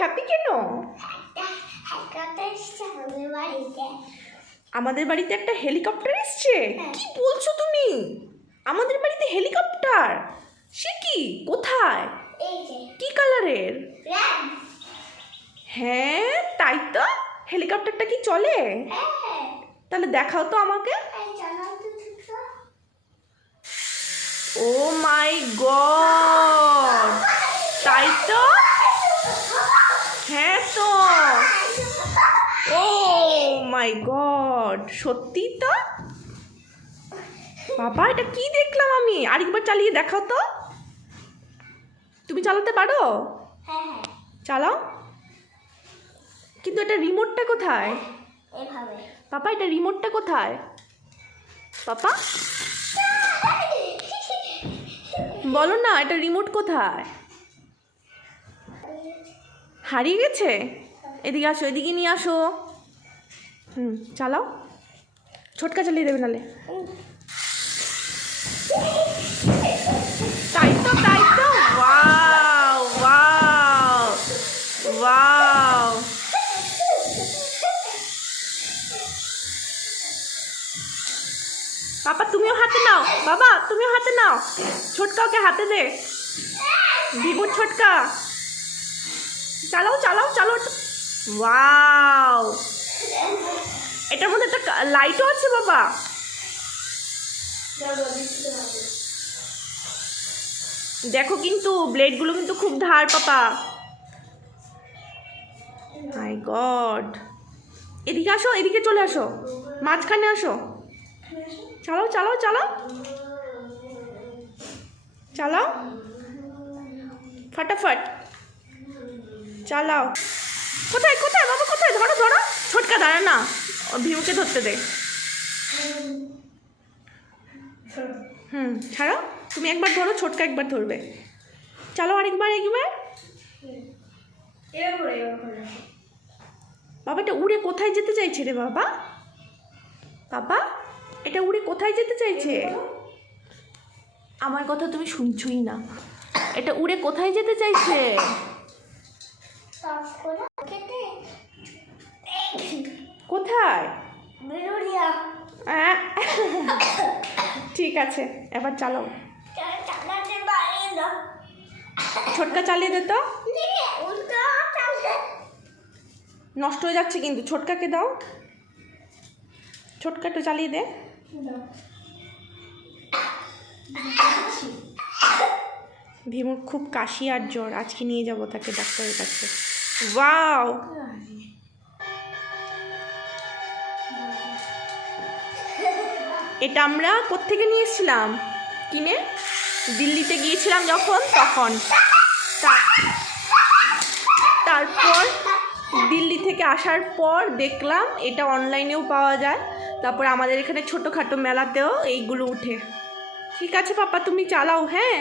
Happy কেন? আমাদের বাড়িতে। একটা হেলিকপ্টার এসছে? কি বলছো তুমি? আমাদের বাড়িতে হেলিকপ্টার সে কি? কোথায়? কি কালারের হ্যাঁ তাই তো। হেলিকপ্টারটা কি চলে? হ্যাঁ তাহলে দেখাও তো আমাকে। ও মাই গড তাই তো হ্যাঁ তো। ও মাই গড সত্যি তো? বাবা এটা কি দেখলাম আমি? আরেকবার চালিয়ে দেখাও তো। তুমি চালাতে পারো? হ্যাঁ হ্যাঁ। চালাও। কিন্তু এটা রিমোটটা কোথায়? পাপা এটা রিমোটটা কোথায়? পাপা? বলো না এটা রিমোট কোথায়? হারিয়ে গেছে? এদিকে আসো, এদিকে নিয়ে আসো। হুম, চালাও। ছোটকা চালিয়ে দেবে নালে। তাই তো তাই তো। পাপা তুমিও হাতে নাও। বাবা, তুমিও হাতে নাও। ছোটকা ওকে হাতে দে। ভিভুর ছোটকা। চালাও চালাও চালাও। ওয়াও এটার মধ্যে একটা লাইটও আছে বাবা। দেখো কিন্তু ব্লেডগুলো কিন্তু খুব ধার, পাপা। মাই গড এদিকে আসো, এদিকে চলে আসো। মাঝখানে আসো। চালাও চালাও চালাও। চালাও। ফটাফট। চালাও। কোথায় কোথায় বাবা কোথায়? ধরো ধরো। ছোটকা দাঁড়া না। ভীমকে ধরতে দে। হুম ছাড়ো। তুমি একবার ধরো ছোটকা একবার ধরবে। চালো আরেকবার একবার। বাবা এটা উড়ে কোথায় যেতে চাইছে রে বাবা? বাবা এটা উড়ে কোথায় যেতে চাইছে? আমার কথা তুমি শুনছই না। এটা উড়ে কোথায় যেতে চাইছে? কোথায়? ঠিক আছে এবার চালাও। না? ছোটকা চালিয়ে দে তো। চালে নষ্ট হয়ে যাচ্ছে কিন্তু ছোটকাকে দাও। ছোটকাটা চালিয়ে দে। ভীমুর খুব কাশি আর জ্বর আজকে নিয়ে যাব তাকে ডাক্তারের কাছে। ওয়াও এটা আমরা কোত্থেকে নিয়েছিলাম কিনে? দিল্লিতে গিয়েছিলাম যখন, তখন। তারপর দিল্লি থেকে আসার পর দেখলাম এটা অনলাইনেও পাওয়া যায়। তারপর আমাদের এখানে ছোটোখাটো মেলাতেও এইগুলো উঠে। ঠিক আছে পাপা তুমি চালাও হ্যাঁ?